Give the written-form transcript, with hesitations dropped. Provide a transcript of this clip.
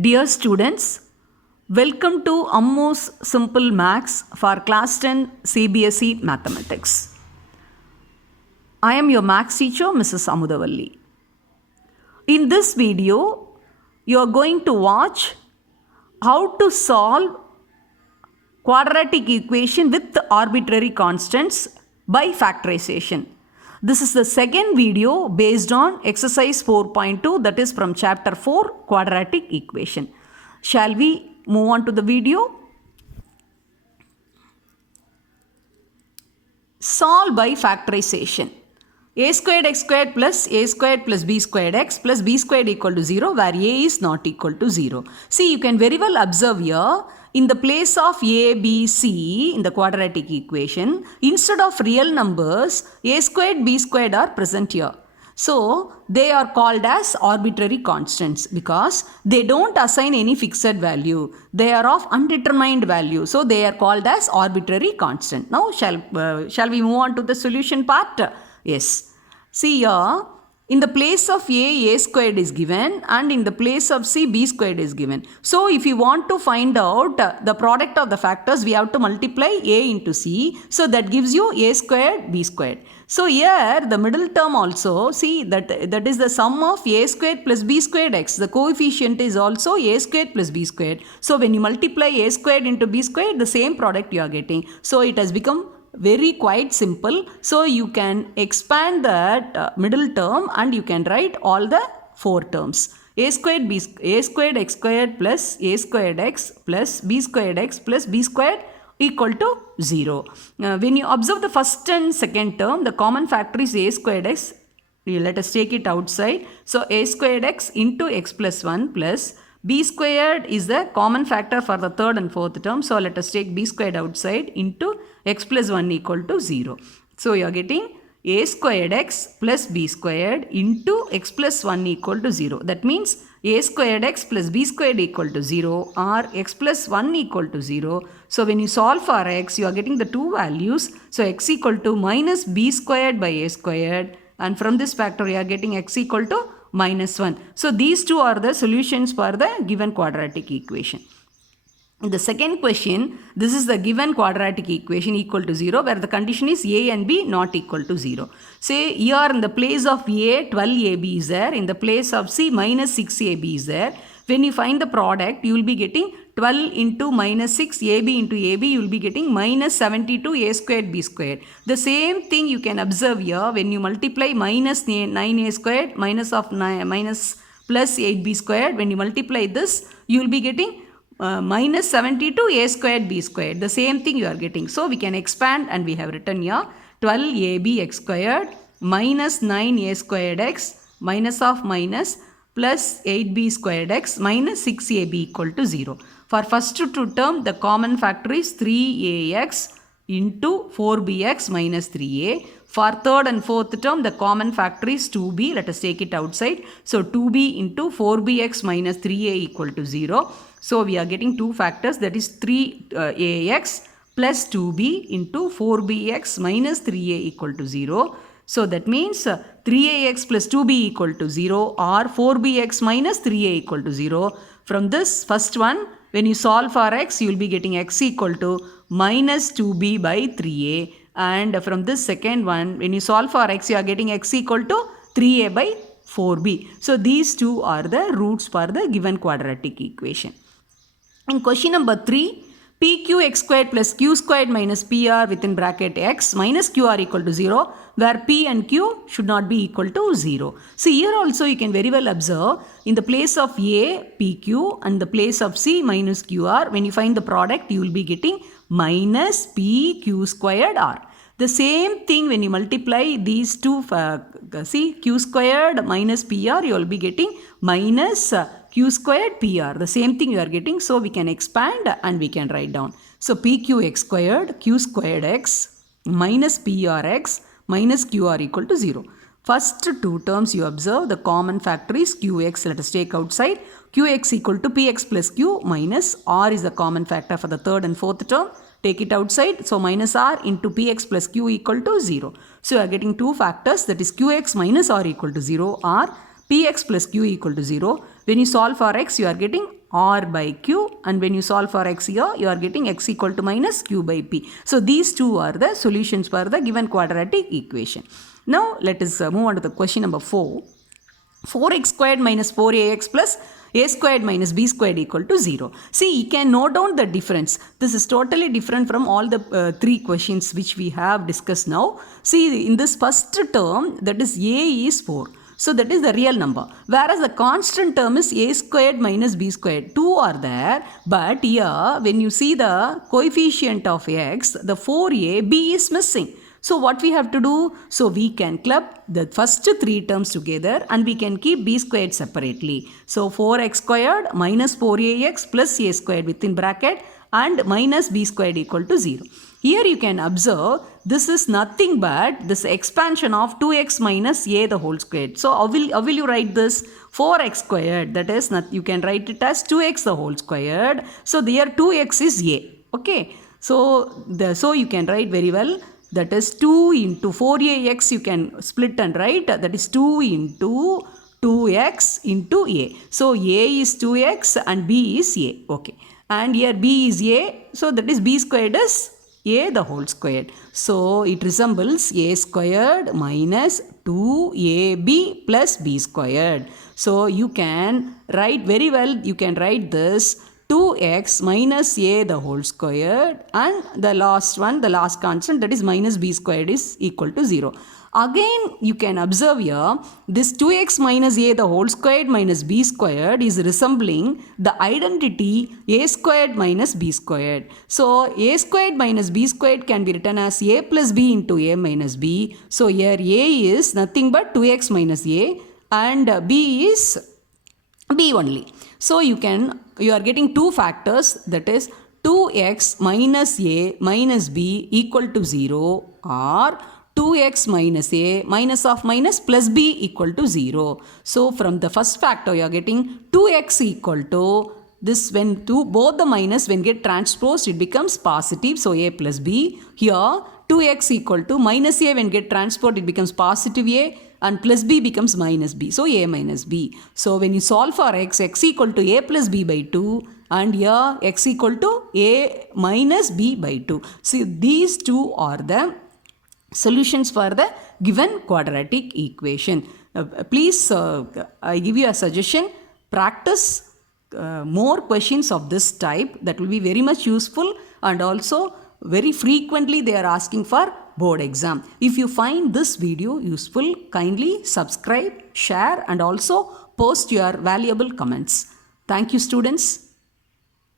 Dear students, welcome to Ammo's Simple Maths for Class 10 CBSE Mathematics. I am your Maths teacher, Mrs. Amudavalli. In this video, you are going to watch how to solve quadratic equation with arbitrary constants by factorization. This is the second video based on exercise 4.2, that is from chapter 4, quadratic equation. Shall we move on to the video? Solve by factorization. A squared x squared plus a squared plus b squared x plus b squared equal to 0 where a is not equal to 0. See, you can very well observe here, in the place of a, b, c in the quadratic equation, instead of real numbers, a squared, b squared are present here. So, they are called as arbitrary constants because they don't assign any fixed value. They are of undetermined value. So, they are called as arbitrary constant. Now, shall we move on to the solution part? Yes. See here, in the place of a squared is given, and in the place of c, b squared is given. So, if you want to find out the product of the factors, we have to multiply a into c. So, that gives you a squared, b squared. So, here the middle term also, see that is the sum of a squared plus b squared x. The coefficient is also a squared plus b squared. So, when you multiply a squared into b squared, the same product you are getting. So, it has become very quite simple. So, you can expand that middle term and you can write all the four terms. A squared x squared plus a squared x plus b squared x plus b squared equal to 0. When you observe the first and second term, the common factor is a squared x. Let us take it outside. So, a squared x into x plus 1 plus b squared is the common factor for the third and fourth term. So, let us take b squared outside into x plus 1 equal to 0. So, you are getting a squared x plus b squared into x plus 1 equal to 0. That means a squared x plus b squared equal to 0 or x plus 1 equal to 0. So, when you solve for x, you are getting the two values. So, x equal to minus b squared by a squared, and from this factor you are getting x equal to minus 1. So, these two are the solutions for the given quadratic equation. In the second question, this is the given quadratic equation equal to 0 where the condition is a and b not equal to 0. Say here in the place of a, 12ab is there. In the place of c, minus 6ab is there. When you find the product, you will be getting 12 into minus 6 ab into ab, you will be getting minus 72 a squared b squared. The same thing you can observe here when you multiply minus 9a squared minus plus 8b squared. When you multiply this, you will be getting minus 72 a squared b squared. The same thing you are getting. So, we can expand and we have written here 12ab x squared minus 9a squared x minus of minus plus 8b squared x minus 6ab equal to 0. For first two term, the common factor is 3ax into 4bx minus 3a. For third and fourth term, the common factor is 2b. Let us take it outside. So, 2b into 4bx minus 3a equal to 0. So, we are getting two factors, that is 3ax plus 2b into 4bx minus 3a equal to 0. So, that means 3ax plus 2b equal to 0 or 4bx minus 3a equal to 0. From this first one, when you solve for x, you will be getting x equal to minus 2b by 3a. And from this second one, when you solve for x, you are getting x equal to 3a by 4b. So, these two are the roots for the given quadratic equation. In question number 3, pq x squared plus q squared minus pr within bracket x minus qr equal to 0, where p and q should not be equal to 0. So, here also you can very well observe, in the place of a, pq, and the place of c, minus qr, when you find the product, you will be getting minus pq squared r. The same thing when you multiply these two, see, q squared minus pr, you will be getting minus q squared pr. The same thing you are getting. So, we can expand and we can write down. So, pq x squared, q squared x minus prx minus qr equal to 0. First two terms you observe, the common factor is qx. Let us take outside. Qx equal to px plus q minus r is the common factor for the third and fourth term. Take it outside. So, minus r into px plus q equal to 0. So, you are getting two factors, that is qx minus r equal to 0 or px plus q equal to 0. When you solve for x, you are getting r by q, and when you solve for x here, you are getting x equal to minus q by p. So these two are the solutions for the given quadratic equation. Now let us move on to the question number 4. 4x squared minus 4ax plus a squared minus b squared equal to 0. See, you can note down the difference. This is totally different from all the 3 questions which we have discussed now. See, in this first term, that is a is 4. So that is the real number. Whereas the constant term is a squared minus b squared. 2 are there. But here, when you see the coefficient of x, the 4a, b is missing. So what we have to do? So we can club the first 3 terms together and we can keep b squared separately. So 4x squared minus 4ax plus a squared within bracket and minus b squared equal to 0. Here you can observe this is nothing but this expansion of 2x minus a the whole squared. So how will you write this? 4x squared, that is, you can write it as 2x the whole squared. So there 2x is a. Okay. So you can write very well. That is 2 into 4ax you can split and write. That is 2 into 2x into a. So a is 2x and b is a. Okay. And here b is a. So that is b squared is a the whole squared. So it resembles a squared minus 2ab plus b squared. So you can write very well. You can write this 2x minus a the whole squared and the last constant, that is minus b squared, is equal to 0. Again, you can observe here this 2x minus a the whole squared minus b squared is resembling the identity a squared minus b squared. So a squared minus b squared can be written as a plus b into a minus b. So here a is nothing but 2x minus a and b is b only. So you are getting 2 factors, that is 2x minus a minus b equal to 0 or 2x minus a minus of minus plus b equal to 0. So from the first factor you are getting 2x equal to this, when both the minus when get transposed it becomes positive, so a plus b. Here 2x equal to minus a when get transposed it becomes positive a and plus b becomes minus b. So a minus b. So when you solve for x equal to a plus b by 2 and here x equal to a minus b by 2. See, these two are the solutions for the given quadratic equation. Please, I give you a suggestion, practice more questions of this type. That will be very much useful, and also very frequently they are asking for board exam. If you find this video useful, kindly subscribe, share and also post your valuable comments. Thank you, students.